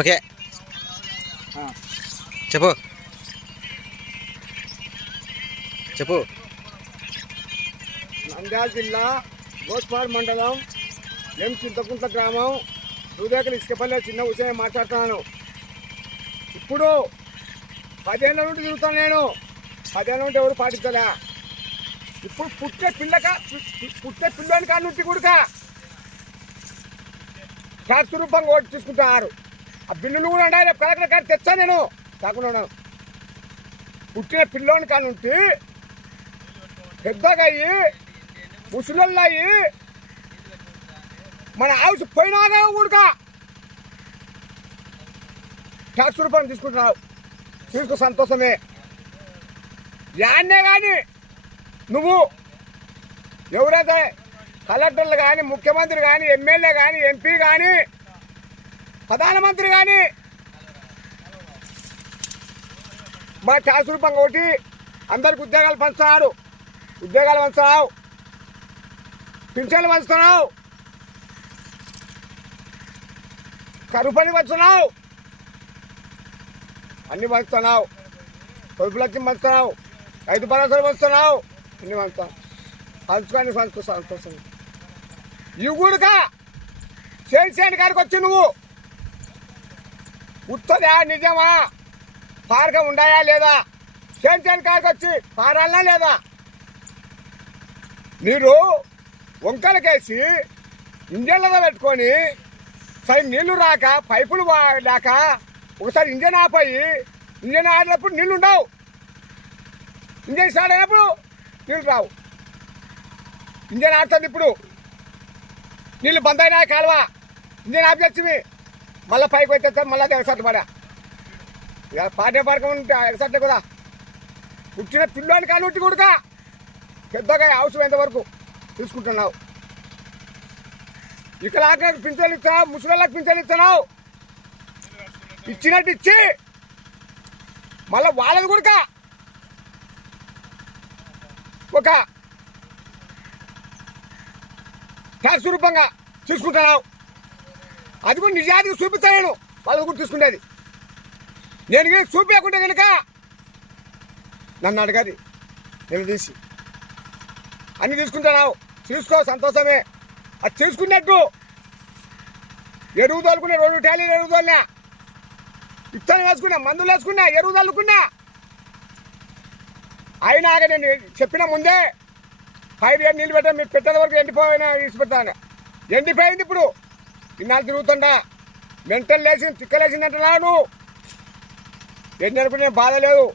Okay చెప్పు చెప్పు. నంద్యాల జిల్లా గోస్పాడ్ మండలం ఎం చింతకుంట్ల గ్రామం దూదేకలు ఇసుకపల్లె చిన్న విషయం మాట్లాడుతున్నాను. ఇప్పుడు 10 ఏళ్ళ నుండి తిరుగుతాను నేను. 10 ఏళ్ళ నుండి ఎవరు పాటించలే. ఇప్పుడు పుట్టే పిల్లని కాడ నుండి కూడా ట్యాక్స్ రూపంగా ఓటు తీసుకుంటున్నారు. ఆ బిల్లులు కూడా ఉండాలి. రేపు కలెక్టర్ గారు తెచ్చా నేను కాకుండా ఉన్నాను. పుట్టిన పిల్లోని కాడ నుండి పెద్దగా అయ్యి ముసలోళ్ళు అయ్యి మన హౌస్ పోయినాగా కూడా ట్యాక్స్ రూపాయలు తీసుకుంటున్నావు. తీసుకో, సంతోషమే. యాన్నే కానీ నువ్వు ఎవరైతే కలెక్టర్లు కానీ, ముఖ్యమంత్రి కానీ, ఎమ్మెల్యే కానీ, ఎంపీ కానీ, ప్రధానమంత్రి కానీ మా ట్యాక్స్ రూపంగా ఒకటి అందరికి ఉద్యోగాలు పంచుతున్నారు. ఉద్యోగాలు పంచుతున్నావు, పింఛన్లు పంచుతున్నావు, కరువు పని పంచుతున్నావు, అన్ని పంచుతున్నావు. పొదుపు లక్ష్యం పంచుతున్నావు, 5 భరోసాలు పంచుతున్నావు, అన్ని పంచుతావు. పంచుకొని సంతోషం. ఇవి కూడా చేసేని కాడికి వచ్చి నువ్వు ఉత్తదా నిజమా పారకం ఉండాయా లేదా? చేసేని కాడికి వచ్చి పారాలనా లేదా? మీరు వంకలకేసి ఇంజన్లతో పెట్టుకొని సరి నీళ్లు రాక, పైపులు లేక ఒకసారి ఇంజన్ ఆపాయి. ఇంజన్ ఆడినప్పుడు నీళ్ళు ఉండవు, ఇంజన్ స్టార్ట్ అయినప్పుడు నీళ్ళు రావు. ఇంజన్ ఆడుతుంది, ఇప్పుడు నీళ్ళు బంద్ అయినా కాలువ ఇంజన్ ఆపి వచ్చింది. మళ్ళీ పైకి వచ్చేస్తారు, మళ్ళీ అది ఎగసట్లు పడా. ఇక పాటే పడకం ఉంటే ఎగసట్లే కదా. పుట్టిన పిల్లోని కానుంటి కూడా పెద్దగా అవసరం ఎంతవరకు తీసుకుంటున్నావు. ఇక్కడ పింఛన్లు ఇస్తున్నావు, ముసలిళ్ళకి పింఛన్లు ఇస్తున్నావు. ఇచ్చినట్టు ఇచ్చి మళ్ళీ వాళ్ళది కూడా ఒక ట్యాక్స్ రూపంగా తీసుకుంటున్నావు. అది కూడా నిజానికి చూపిస్తాను నేను, వాళ్ళది కూడా తీసుకునేది. నేను చూపించకుంటే కనుక నన్ను అడగది, నేను తీసి అన్ని తీసుకుంటున్నావు. తీసుకో, సంతోషమే. అది తీసుకున్నట్టు ఎరువు తోలుకున్నా, 2 ట్యాలీలు ఎరువు తోలినా, ఇత్తనం వేసుకున్నా, మందులు వేసుకున్నా, ఎరువు తల్లుకున్నా. అయినా నేను చెప్పిన ముందే 5 ఏళ్ళు నీళ్ళు పెట్టా, మీరు పెట్టేంత వరకు ఎండిపోయినా తీసుపెడతాను. ఎండిపోయింది. ఇప్పుడు ఇన్నాళ్ళు తిరుగుతుండా మెంటల్ లేచింది, తిక్కలేసిందంటున్నావు నువ్వు. ఏం జరుపుకునే బాధ లేదు.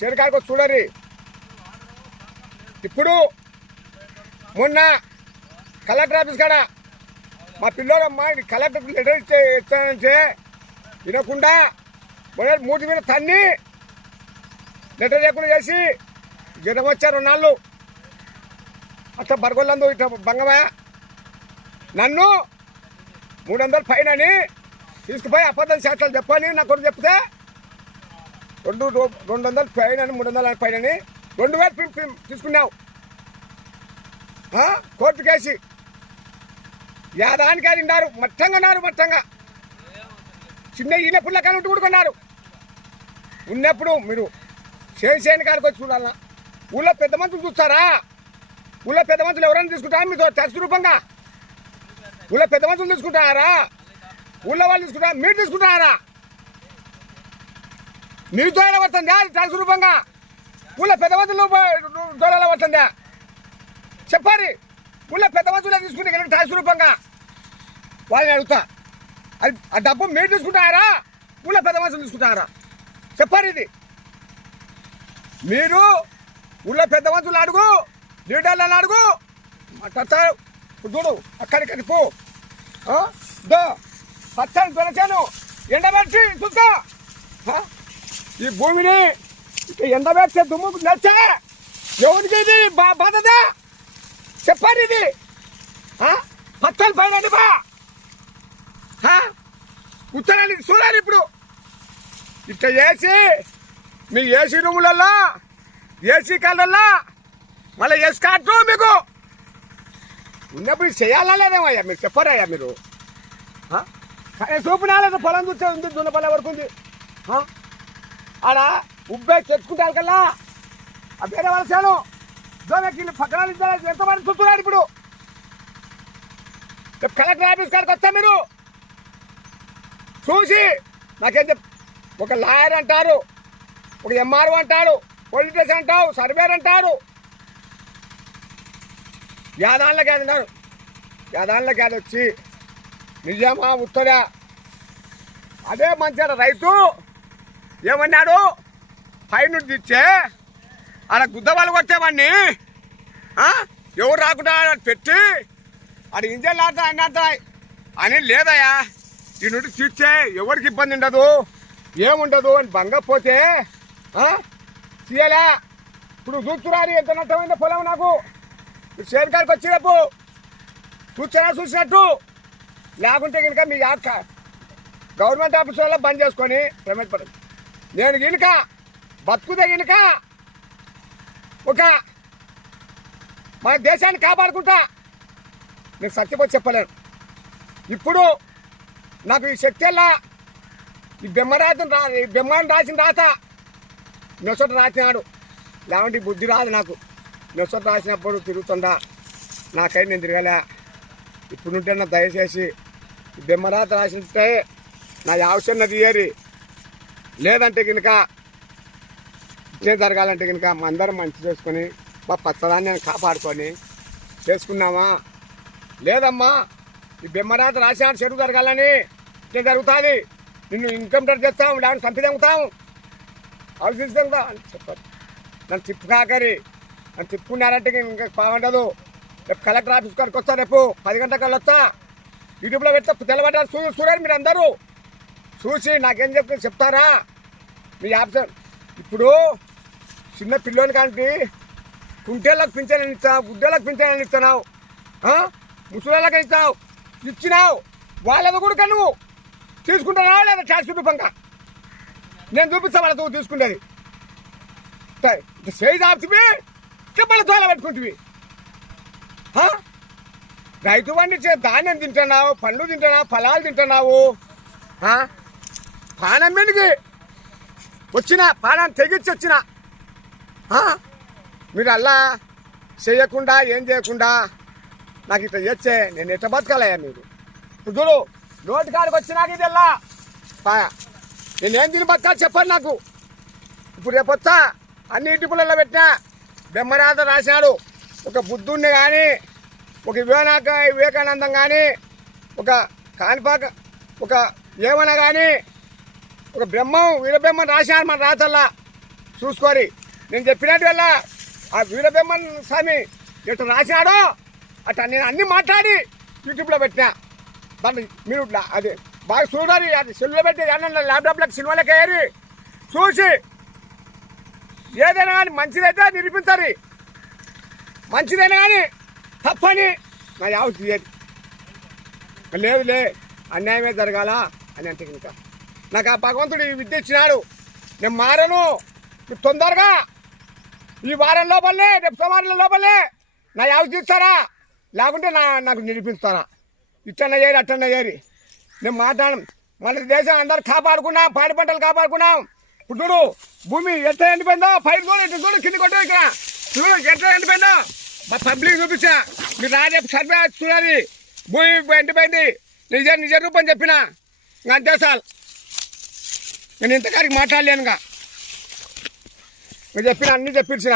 చెరుకాడికి వచ్చి చూడరి. ఇప్పుడు మొన్న కలెక్టర్ ఆఫీస్ కాడ మా పిల్లోడమ్మా కలెక్టర్ లెటర్ ఇచ్చానంటే వినకుండా 3 మీద తన్ని లెటర్ లేకుండా చేసి జ్వరం వచ్చారు 2 నాళ్ళు. అట్లా బరగొల్లందు ఇట్లా బంగమా నన్ను 300 ఫైన్ అని తీసుకుపోయి అబద్ధాల శాస్త్రాలు చెప్పని నా కొడుకు చెప్తే 200 ఫైన్ అని 300 ఫైన్ అని 2000 తీసుకున్నావు. కోర్టు కేసి యాదానికి ఉన్నారు, మట్టంగా ఉన్నారు. మట్టంగా చిన్న ఈయన పుల్ల కానీ కొన్నారు. ఉన్నప్పుడు మీరు చేసేని కాడికి వచ్చి చూడాలన్నా. ఊళ్ళో పెద్ద మనుషులు చూస్తారా? ఊళ్ళో పెద్ద మనుషులు ఎవరైనా తీసుకుంటారా మీతో ట్యాక్స్ రూపంగా? ఊళ్ళో పెద్ద మనుషులు తీసుకుంటారా? ఊళ్ళో వాళ్ళు తీసుకుంటారా? మీరు తీసుకుంటారా? మీరు దోళ పడుతుందా ట్యాక్స్ రూపంగా? ఊళ్ళో పెద్ద మనుషులు దోళ పడుతుందా చెప్పారి? ఊళ్ళో పెద్ద మనుషులే తీసుకుంటే కనుక ట్యాక్స్ రూపంగా వాళ్ళని అడుగుతా. అది ఆ డబ్బు మీరు తీసుకుంటారా? ఊళ్ళో పెద్ద మనుషులు తీసుకుంటారా చెప్పారు? ఇది మీరు ఊళ్ళో పెద్ద మనుషులు అడుగు, లీడర్లను అడుగు. మాట్లాడతారు. చూడు అక్కడికి పో. పచ్చని తొలచాను ఎండబెట్టి చూస్తా. ఈ భూమిని ఎండబెట్టే దుమ్ము నచ్చా ఎవరికి ఇది బాధదా చెప్పారు? ఇది పచ్చని పైన ఉత్తరానికి చూడాలి. ఇప్పుడు ఇట్లా చేసి మీ ఏసీ రూములలో, ఏసీ కాళ్ళల్లో మళ్ళీ ఎస్కార్టు మీకు ఉన్నప్పుడు చేయాలా లేదేమయ్యా? మీరు చెప్పారయ్యా? మీరు చూపునాలేదు పొలం చూస్తే ఉంది దున్నపల్లె వరకు ఉంది ఆడ ఉబ్బే తెచ్చుకుంటారు కల్లా ఆ వేరే వాళ్ళ చేను దోమకి పక్కన ఎంతమంది చూస్తున్నాడు ఇప్పుడు కలెక్టర్ ఆఫీస్ కాడికి వస్తా మీరు చూసి నాకేం ఒక లాయర్ అంటారు, ఒక ఎంఆర్ఓ అంటాడు, పొలిటీషియన్ అంటావు, సర్వేర్ అంటాడు, యాదాళ్ళకి అది అన్నాడు. యాదాళ్ళకి అది వచ్చి నిజమా ఉత్తరా అదే మంచిగా రైతు ఏమన్నాడు పైన తెచ్చే ఆడ గుద్దవాళ్ళు కొట్టేవాడిని ఎవరు రాకుండా పెట్టి ఆడ ఇంజన్లు ఆడతా అన్ని ఆడతాయి అని లేదయా ఈ నుండి తీర్చే ఎవరికి ఇబ్బంది ఉండదు ఏముండదు అని బంగపోతే తీయలే. ఇప్పుడు చూస్తున్నారు ఎంత నష్టమైందో పొలం నాకు షేర్కాడికి వచ్చేటప్పుడు చూసినట్టు లేకుంటే కనుక మీ గవర్నమెంట్ ఆఫీస్ వల్ల బంద్ చేసుకొని ప్రైవేట్ పడ నేను గినుక బతుకుదే గినుక ఒక మన దేశాన్ని కాపాడుకుంటా నేను సత్యపోతే చెప్పలేను. ఇప్పుడు నాకు ఈ శక్తిల్లా ఈ బెమ్మని రాసిన రాత నెసొట్టు రాసినాడు లేవంటే బుద్ధి రాదు నాకు. నెసొట్టు రాసినప్పుడు తిరుగుతుందా నాకై నేను తిరగలే. ఇప్పుడు ఉంటే నా దయచేసి ఈ బెమ్మరాత రాసినట్టే నా అవసరం తీయరి లేదంటే కనుక ఇట్లే జరగాలంటే కనుక మా అందరం మంచి చేసుకొని మా పచ్చదాన్ని నేను కాపాడుకొని చేసుకున్నామా లేదమ్మా ఈ బెమ్మరాత రాసినాడు చెరువు జరగాలని ఇట్లే జరుగుతుంది నిన్ను ఇన్కమ్ ట్యాక్స్ చేస్తాం లేకపోతే చంపిదెంగుతాం ఆలోచిస్తాం అని చెప్పారు. నన్ను తిప్పు కాకరి నన్ను తిప్పుకున్నారంటే ఇంకా బాగుండదు. రేపు కలెక్టర్ ఆఫీస్ కాడికి వస్తా, రేపు 10 గంటల వస్తా, యూట్యూబ్లో పెడతా తెల్లబడ్డారు చూడండి మీరు అందరూ చూసి నాకేం చెప్తారా మీ ఆప్షన్. ఇప్పుడు చిన్న పిల్లోని కానీ కుంటేళ్ళకి పింఛన్ ఇస్తావు, గుడ్డలకు పింఛన్ ఇస్తున్నావు, ముసలిళ్ళకి ఇస్తావు, ఇచ్చినావు వాళ్ళది కూడా నువ్వు తీసుకుంటున్నావా లేదా ట్యాక్స్ రూపంగా నేను చూపిస్తా వాళ్ళతో తీసుకునేది సైజ్ ఆపుతుంది చెప్పాలి తోల పెట్టుకుంటుంది. రైతు పండించే ధాన్యం తింటున్నావు, పండ్లు తింటున్నావు, ఫలాలు తింటున్నావు, పానం మీదకి వచ్చిన పానాన్ని తెగించి వచ్చిన మీరు అలా చేయకుండా ఏం చేయకుండా నాకు ఇట్లా చేస్తే నేను ఎట్లా బతకాలయ్యా మీరు. ఇప్పుడు చూడు నోటి కాడికి వచ్చినాక ఇది వెళ్ళా నేనేం తిని బతకాలి చెప్పండి నాకు. ఇప్పుడు రేపు వచ్చా అన్ని ఇంటి పుల్లల్లో పెట్టినా బెమ్మరాత రాసినాడు ఒక బుద్ధుణ్ణి కానీ ఒక వివేకానందం కానీ ఒక కాణిపాక ఒక ఏమన్నా కానీ ఒక వీరబ్రహ్మం రాసినాడు మన రాతల్లా చూసుకోరి. నేను చెప్పినట్టు వల్ల ఆ వీరబ్రహ్మన్ స్వామి ఎటు రాసినాడో అట్లా నేను అన్నీ మాట్లాడి యూట్యూబ్లో పెట్టినా. దాన్ని మీరు అది బాగా చూడాలి, అది సెల్లులో పెట్టి ఏమన్నా ల్యాప్టాప్లకు సినిమాలకు వేయరి చూసి ఏదైనా కానీ మంచిదైతే నిరూపించాలి, మంచిదైనా కానీ తప్పని నా యావ తీయదు. లేదులే అన్యాయమే జరగాల అని అంటే ఇంకా నాకు ఆ భగవంతుడు ఈ విద్య ఇచ్చినాడు, నేను మారను. తొందరగా ఈ వారం లోపలనే రేపు సోమవారం లోపలనే నా యావ తీస్తారా లేకుంటే నాకు నిరూపిస్తారా. ఇట్టన్న చేయరు అట్టన్న చేయరు నేను మాట్లాడను. మన దేశం అందరు కాపాడుకున్నాం, పాడి పంటలు కాపాడుకున్నాం. ఇప్పుడు చూడు భూమి ఎట్లా ఎండిపోయిందో పైరు చూడు, ఇటు చూడు కింద కొట్టు, ఇక్కడ చూడు ఎట్లా ఎండిపోయిందో మా పబ్లిక్ చూపించా. మీరు రాజే సర్వే చూడాలి భూమి ఎండిపోయింది నిజ రూపం చెప్పిన ఇంకా అంతే సార్. నేను ఇంతకాడికి మాట్లాడలేనుగా, నేను చెప్పిన అన్నీ చెప్పించిన.